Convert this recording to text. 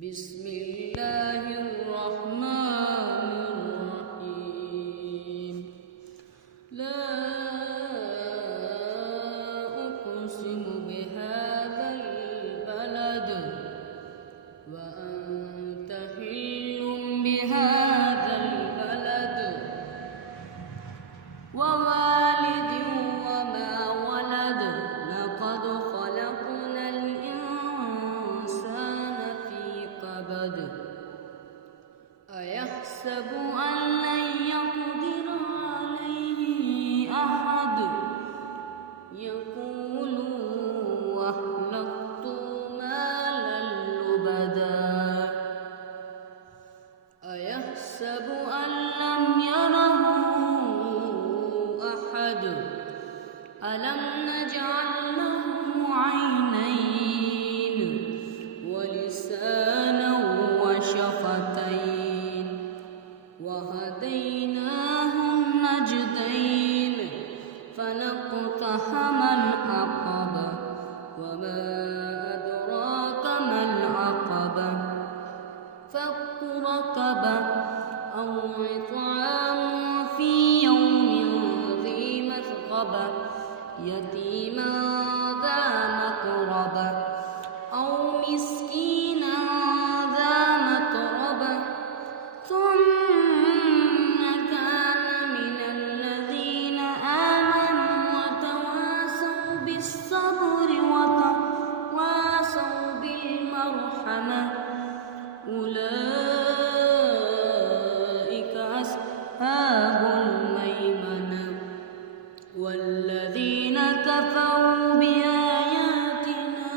بسم الله الرحمن الرحيم. لا أقسم بهذا البلد وأنت حل بهذا البلد ووالد وما ولد لقد خلقنا الإنسان في كبد أيحسب أن لن يقدر عليه أحد يقول أهلكت مالا لبدا أيحسب أن لم يره أحد ألم نجعل له عينين ولسانا وشفتين وهديناه النجدين فلاقتحم العقبة وما أدراك ما العقبة فك رقبة أو إطعام في يوم ذي مسغبة يتيما ذا مقربة أو مسكينا ذا متربة ثم كان من الذين آمنوا وتواصوا بالصبر وتواصوا بالمرحمة أولئك أصحاب الميمنة والذين كفروا بآياتنا